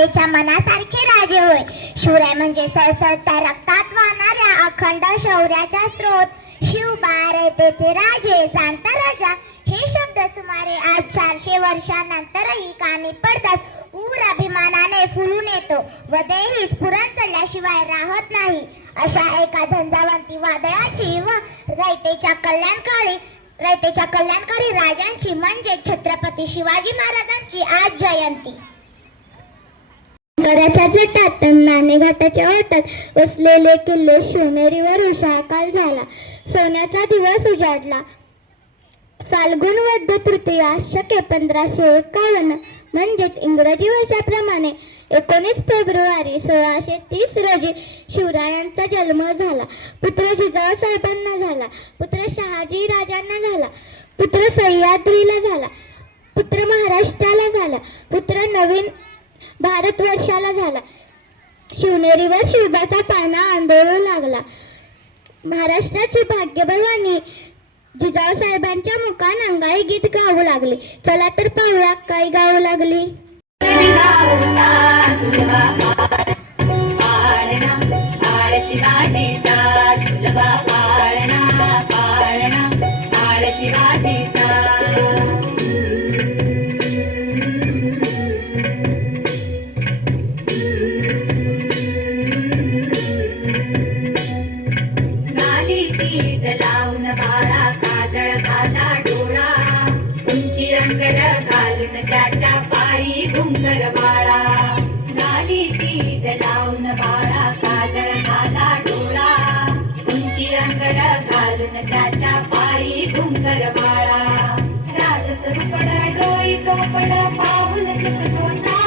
रयतेच्या मनासारखे राजे होय. शिवराय म्हणजे सळसळत्या रक्तात वाहणाऱ्या अखंड शौर्याचा स्रोत. शिव रयतेचे राजे जाणता राजा. हे शब्द सुमारे आज चारशे वर्षानंतरही कानी पडतात ऊर अभिमानाने फुलून येतो. व देही स्फुरण चढल्याशिवाय राहत नाही. अशा एका झंझावंती वादळाची व रयतेच्या कल्याणकारी रयतेच्या कल्याणकारी राजांची म्हणजे छत्रपती शिवाजी महाराजांची आज जयंती. गडाच्या जटात नाणे घाटाच्या वाटात वसलेले किल्ले शिवनेरीवर उशाळकाल झाला. सोन्याचा दिवस उजाडला. फाल्गुन वद्य तृतीया शके पंधराशे एकावन्न म्हणजेच इंग्रजी वर्षाप्रमाणे एकोणीस फेब्रुवारी सोळाशे तीस रोजी शिवरायांचा जन्म झाला. पुत्र जिजाऊ साहेबांना झाला. पुत्र शहाजी राजांना झाला. पुत्र सह्याद्रीला झाला. पुत्र महाराष्ट्राला झाला. पुत्र नवीन भारतवर्षाला झाला. शिवनेरीवर शिवबाचा पाना आंदोलू लागला. महाराष्ट्राची भाग्यभवानी जिजाऊ साहेबांच्या मुखान अंगाई गीत गाऊ लागले. चला तर पाहूया काय गाऊ लागली? घालून त्याच्या पायी घुंगर बाळा. राजसरूपड डोई टोपड पाहून चुकतो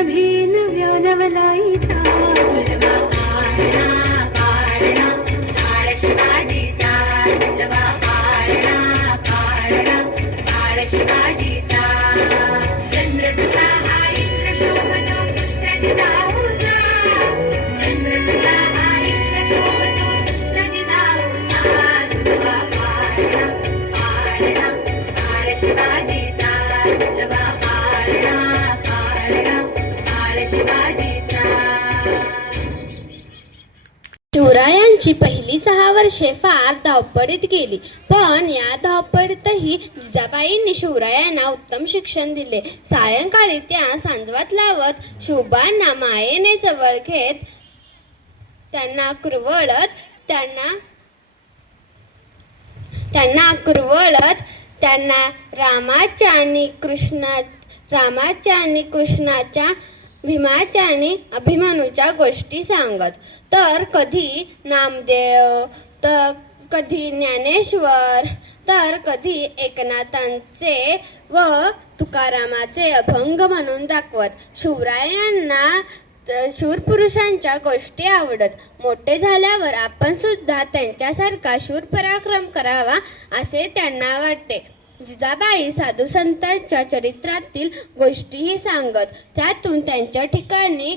सूर्य नभीन व्यानवलाईचा शिवरायांची पहिली सहा वर्षे फार धावपळीत गेली. पण या धावपळीतही जिजाबाईंनी शिवरायांना उत्तम शिक्षण दिले. सायंकाळी त्या सांजवात लावत शिवबांना मायेने जवळ घेत त्यांना कुरवळत त्यांना त्यांना कुरवळत त्यांना रामाच्या आणि कृष्णा रामाच्या आणि कृष्णाच्या भीमाच्या आणि अभिमन्यूच्या गोष्टी सांगत. तर कधी नामदेव तर कधी ज्ञानेश्वर तर कधी एकनाथांचे व तुकारामाचे अभंग म्हणून दाखवत. शिवरायांना शूरपुरुषांच्या गोष्टी आवडत. मोठे झाल्यावर आपण सुद्धा त्यांच्यासारखा शूर पराक्रम करावा असे त्यांना वाटते. जिजाबाई साधू संतांच्या चरित्रातील गोष्टीही सांगत. त्यातून त्यांच्या ठिकाणी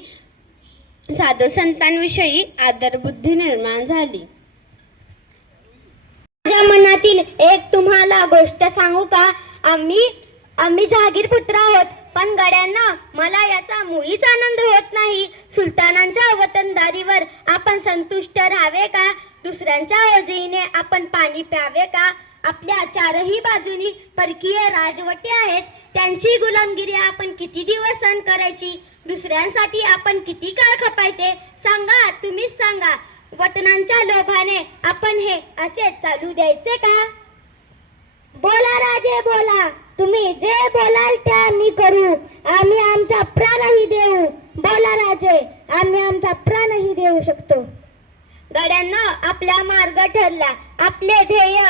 साधू संतांविषयी आदरबुद्धी निर्माण झाली. माझ्या मनातील एक तुम्हाला गोष्ट सांगू का? आम्ही आम्ही जहागीर पुत्र आहोत पण गड्यांना मला याचा मुळीच आनंद होत नाही. सुलतानांच्या वतनदारीवर आपण संतुष्ट राहावे का? दुसऱ्यांच्या ओझीने आपण पाणी प्यावे का? आपल्या चारही बाजूनी परकीय राजवटी आहेत. त्यांची गुलामगिरी आपण किती दिवस सहन करायची? दुसऱ्यांसाठी आपण किती काळ खपायचे? सांगा तुम्हीच सांगा. वतनांच्या लोभाने आपण हे असे चालू द्यायचे का? बोला राजे बोला. तुम्ही जे बोलाल ते आम्ही करू. आम्ही आमचा प्राणही देऊ. बोला राजे आम्ही आमचा प्राणही देऊ शकतो. गड्यांना आपला मार्ग ठरला. आपले ध्येय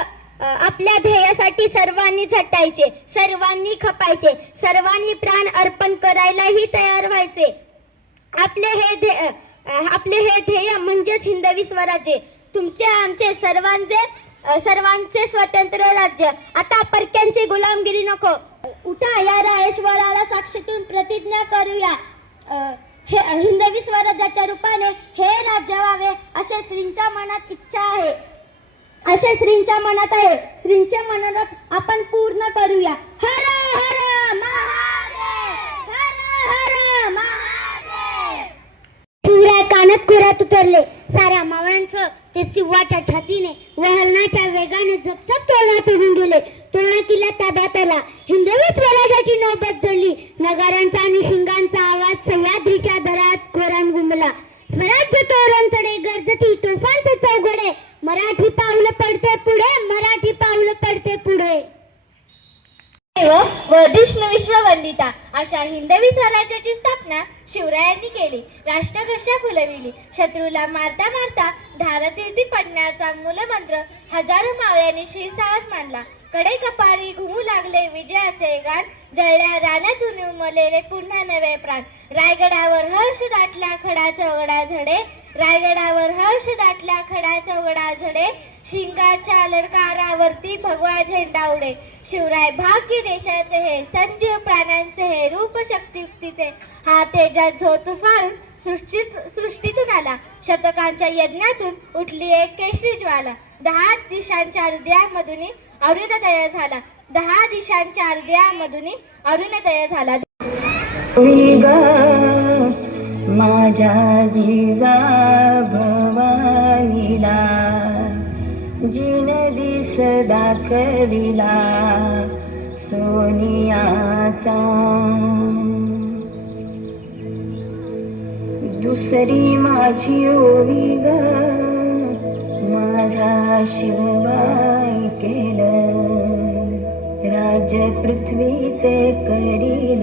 आपल्या ध्येयासाठी सर्वांनी झटायचे सर्वांनी खपायचे सर्वांनी प्राण अर्पण करायलाही तयार व्हायचे. आपले हे ध्येय आपले हे ध्येय म्हणजेच हिंदवी स्वराज्य. तुमचे आमचे सर्वांचे सर्वांचे स्वतंत्र राज्य. आता परक्यांची गुलामगिरी नको. उठा या रायश्वराला साक्षीतून प्रतिज्ञा करूया. हे हिंदवी स्वराज्याच्या रूपाने हे राज्य व्हावे असे श्रींच्या मनात इच्छा आहे. असे श्रींच्या मनात आहे. श्रींचे मनोरथ आपण पूर्ण करूया. हर हर महादेव. शिवराय उतरले. साऱ्या मावळ्यांचं ते सिंहाच्या छातीने वहलनाच्या वेगाने झपझप तोरणा तोडून गेले. तोरणा किल्ला ताब्यात आला. हिंदवी स्वराज्याची नौबत झाली नगारांचा आणि शिंगांचा आवाज सह्याद्रीच्या दरात खोरान घुमला स्वराज्य तोरण चढे गरजती तोफांचे चौघडे. मराठी पावलं पडते पुढे मराठी पावलं पडते पुढे. विष्णू विश्ववंदिता अशा हिंदवी स्वराज्याची स्थापना शिवरायांनी केली. राष्ट्रघोषा फुलविली? शत्रूला मारता मारता धारतीर्थी पडण्याचा मूलमंत्र हजारो मावळ्यांनी शिरसावत मानला कडे कपारी घुमू लागले विजयाचे गाण जळल्या रानातून उमलेले पुन्हा नवे प्राण. रायगडावर हर्ष दाटला खडा चौगडा झडे. रायगडावर हर्ष दाटला खडा चौगडा झडे. शिंगाच्या लडकारावरती भगवा झेंडा उडे. शिवराय भाग्य देशाचे हे संजीव प्राण्यांचे हे रूप शक्तीयुक्तीचे हा तेजात झोत फारून सृष्टीत सृष्टीतून आला. शतकांच्या यज्ञातून उठली एक केशरी ज्वाला. दहा दिशांच्या हृदयामधून अरुणोदय झाला. दहा दिशांच्या हृदयामधून अरुणोदय झाला. माझ्या जिजा जिन दिस दाखविला सोनियाचा. दुसरी माझी ओवी ग माझा शिवबाय केलं. राज्य पृथ्वीचे करील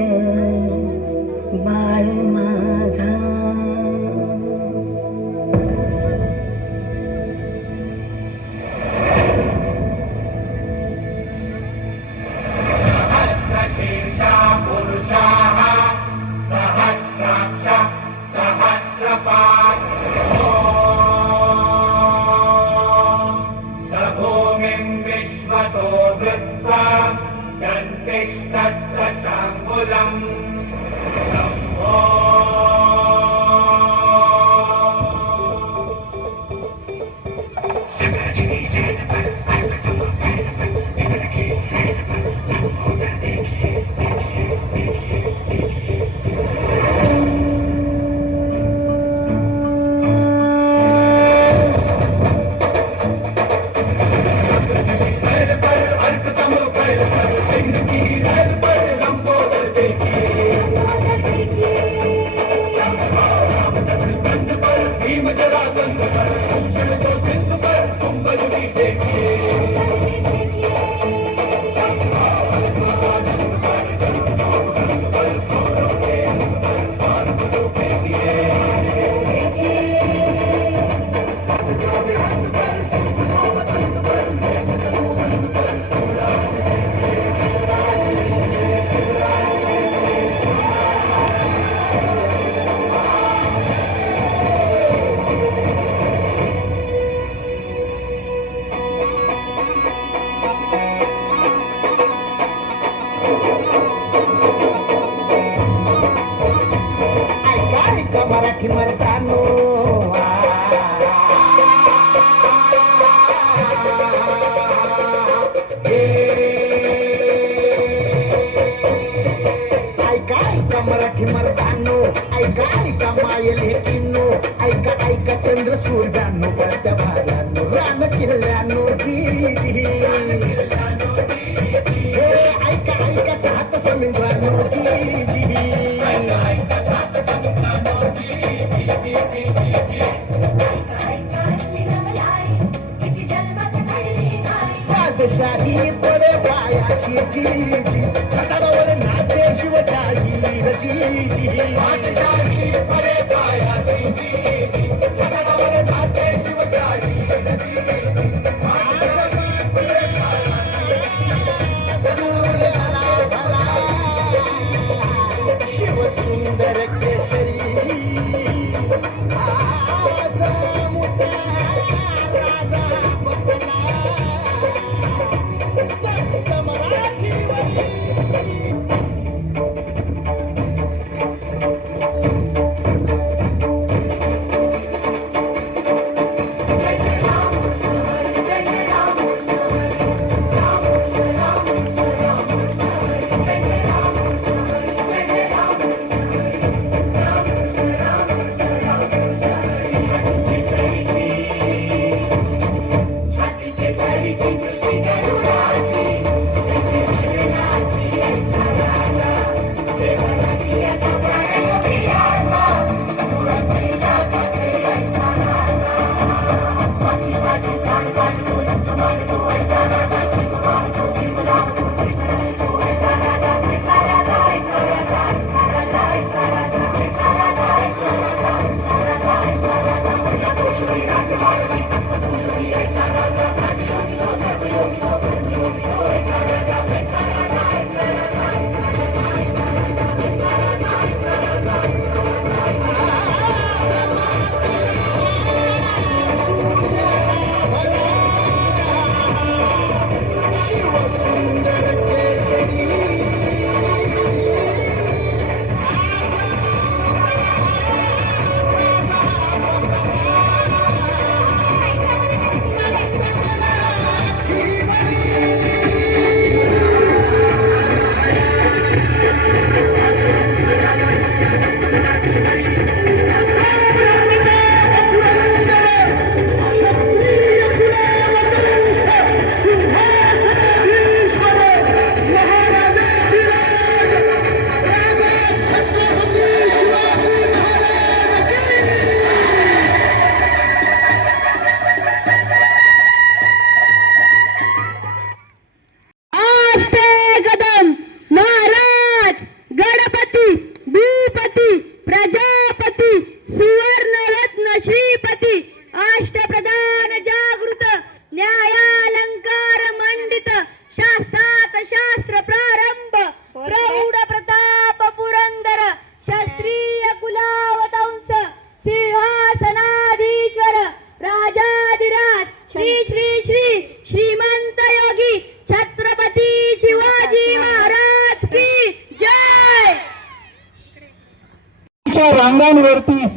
बाळ माझा. सभूमिं विश्वतो वृत्वा दन्तिस्तत्तशाङ्कुलम् भीम पायाशी जी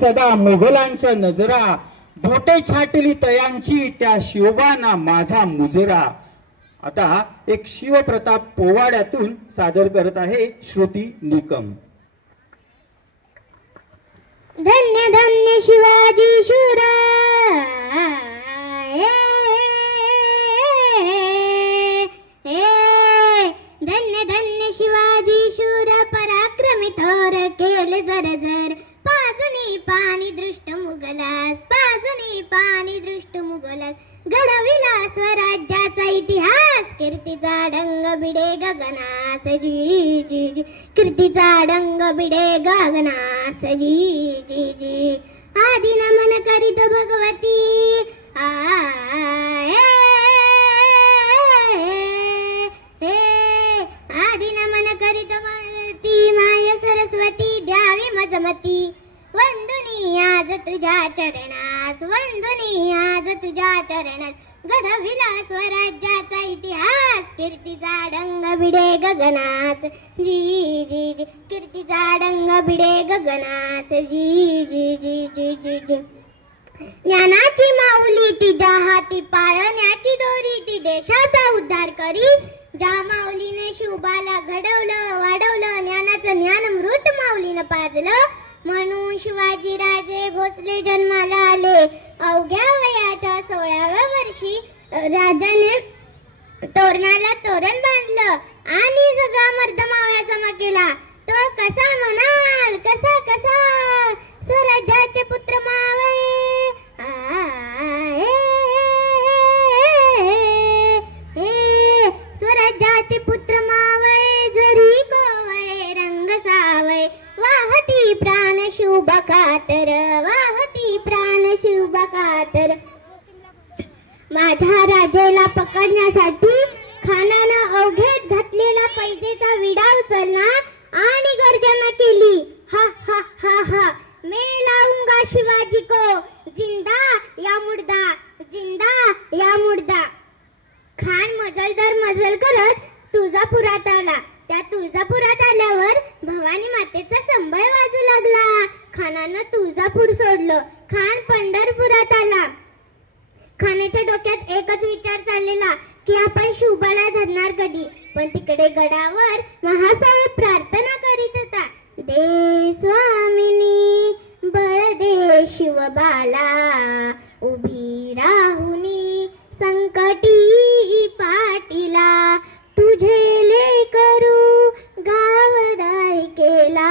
सदा मोघलांच्या नजरा बोटे छाटली तयांची त्या शिवबाना माझा मुजरा. आता एक शिवप्रताप पोवाड्यातून सादर करत आहे श्रुती निकम. धन्य धन्य शिवाजी शूर. धन्य धन्य शिवाजी शूर पराक्रमी थोर केले जर जर दृष्ट मुघलास पाजुनी पाणी दृष्ट मुघलास घडविला स्वराज्याचा इतिहास. कीर्तीचा डंग बिडे गगनास जी जी जी. कीर्तीचा डंग बिडे गगनास जी जी जी. आदि नमन करीत भगवती. आ, ए, ए, तुझ्या चरणात घडविला स्वराज्याचा इतिहास. कीर्तीचा डंग बिडे गगनास. जी जी जी. कीर्तीचा डंग बिडे गगनास. जी जी जी जी जी जी. ज्ञानाची माऊली तिच्या हाती पाळण्याची दोरी ती देशाचा उद्धार करी. तोरण बांधलं. आणि सगळा मर्द मावळा जमा केला तो कसा म्हणाल कसा कसा? स्वराज्याचे पुत्र मावळे. स्वराज्याचे पुत्र मावळे जरी कोवळे रंग सावळे. वाहती प्राण शुभ कातर वाहती प्राण शुभ कातर माझ्या राजाला पकडण्यासाठी खानानं अवघ्यात घातलेला पैजेचा विडा उचलला आणि गर्जना केली. हा हा हा हा. मैं लाऊंगा शिवाजी को. जिंदा या मुर्दा जिंदा या मुर्दा. खान मजलदार मजल करत तुळजापुरात आला. त्या तुळजापुरात आल्यावर भवानी मातेचा संभळ वाजू लागला. खानानं तुळजापूर सोडलं. खान पंढरपुरात आला. खानाच्या डोक्यात एकच विचार चाललेला. की आपण शुभाला धरणार कधी? पण तिकडे गडावर महासाहेब प्रार्थना करीत होता. दे स्वामिनी बळ दे शिवबाला उभी राहुनी संकटी पाटीला तुझे ले करू गाव गावदाय केला.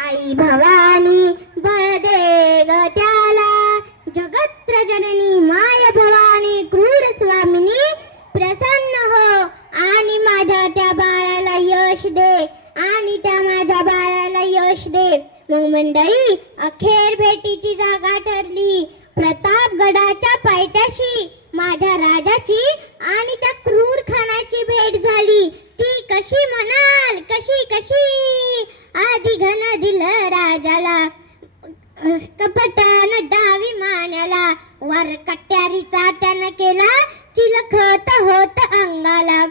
आई भवानी बळ दे ग त्याला जगत्र जननी माय भवानी क्रूर स्वामिनी प्रसन्न हो. आणि माझ्या त्या बाळाला यश दे. आणि त्या माझ्या बाळाला यश दे. मग मंडळी अखेर भेटीची जागा ठरली. प्रतापगडाच्या पायथ्याशी माझ्या राजाची आणि त्या क्रूर खानाची भेट झाली. ती कशी म्हणाल? कशी कशी? आधी घन दिलं राजाला. कपटान डावी मान्याला वर कट्यारीचा त्यानं केला चिलखत होत अंगाला.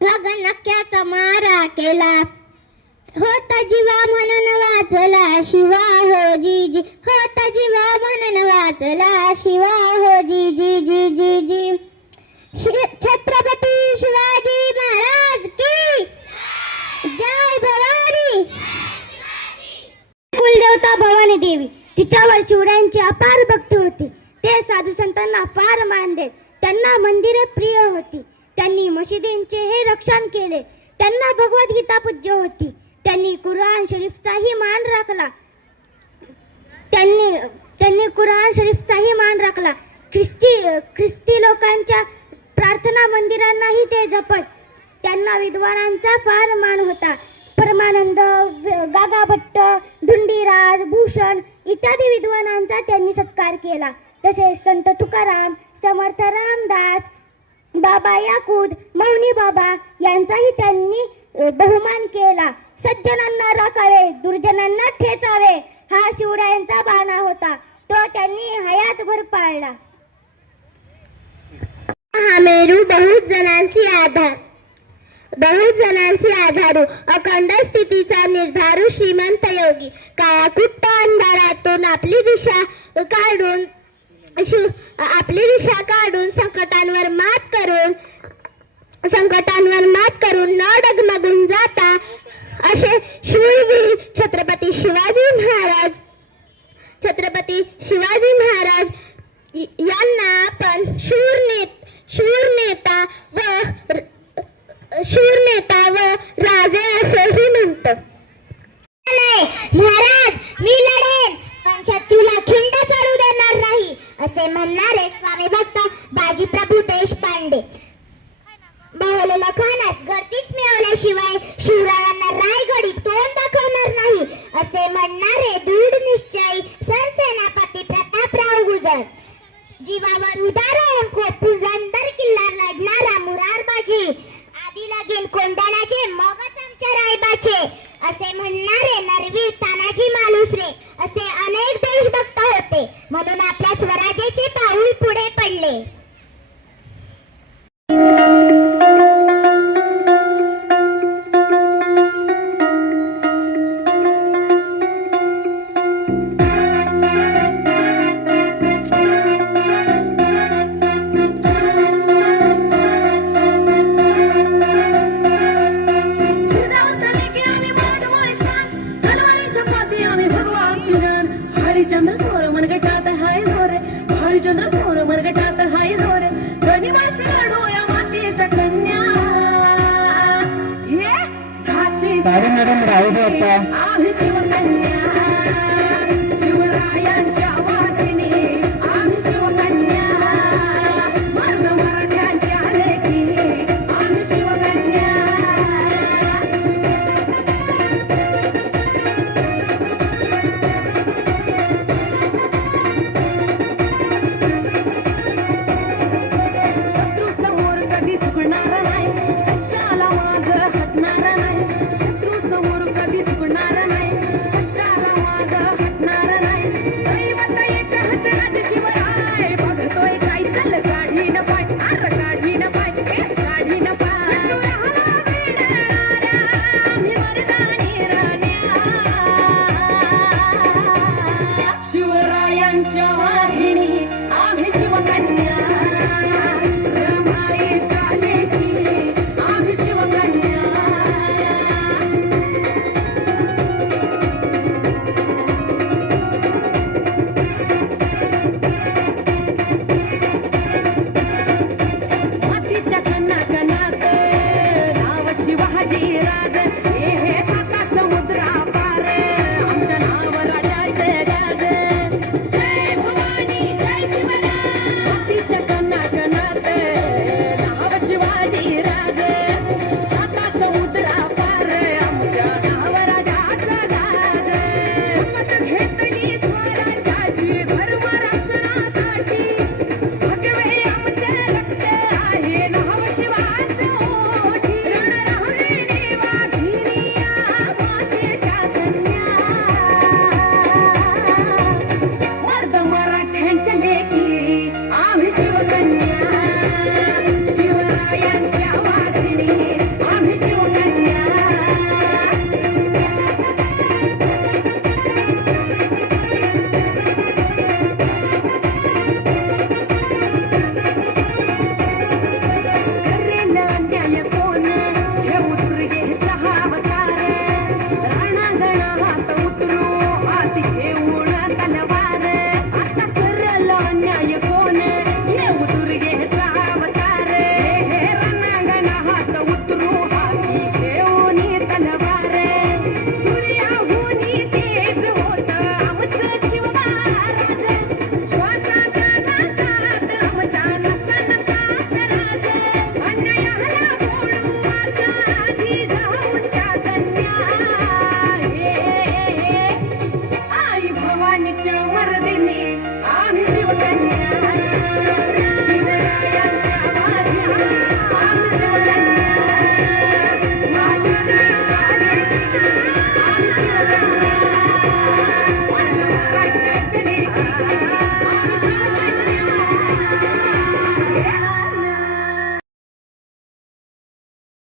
मग नक्याचा मारा केला. होता जीवा म्हणून वाचला शिवा हो जी जी होता जीवा म्हणून वाचला शिवा हो जी जी जी जी जी छत्रपती शिवाजी महाराज की जय भवानी कुलदेवता देवी. तिच्यावर शिवरायांची अपार भक्ती होती. ते साधू संतांना फार मान देत त्यांना मंदिरे प्रिय होती. त्यांनी मशिदींचे हे रक्षण केले. त्यांना भगवद्गीता पूज्य होती. त्यांनी कुराण शरीफचाही मान राखला. त्यांनी त्यांनी कुराण शरीफचाही मान राखला. ख्रिस्ती ख्रिस्ती लोकांच्या प्रार्थना मंदिरांनाही ते जपत. त्यांना विद्वानांचा फार मान होता. परमानंद व- गागा भट्ट धुंडीराज भूषण इत्यादी विद्वानांचा त्यांनी सत्कार केला. तसेच संत तुकाराम समर्थ रामदास बाबा याकूद मौनी बाबा यांचाही त्यांनी बहुमान केला. सज्जनांना राखावे दुर्जनांना ठेचावे हा शिवरायांचा बाणा होता. तो त्यांनी हयातभर पाळला हा मेरू बहुत जणांशी आधार बहुत जणांशी आधारू अखंड स्थितीचा निर्धारू श्रीमंत योगी. काळाकुट्ट अंधारातून आपली दिशा काढून आपली दिशा काढून संकटांवर मात करून संकटांवर मात करून न डगमगून जाता असे शूरवीर छत्रपती शिवाजी महाराज छत्रपती शिवाजी महाराज यांना आपण शूर नेत शूर नेता व म्हणणारे स्वामी भक्त बाजी प्रभू देशपांडे बहलेल्या खानास मिळवल्याशिवाय शिवरायांना रायगडी तोंड दाखवणार नाही असे म्हणणारे दृढ निश्चयी सरसेनापती प्रतापराव गुजर. जीवावर उदार होऊन खोपून किल्ला लढणारा मुरारबाजी आधी लगीन कोंडा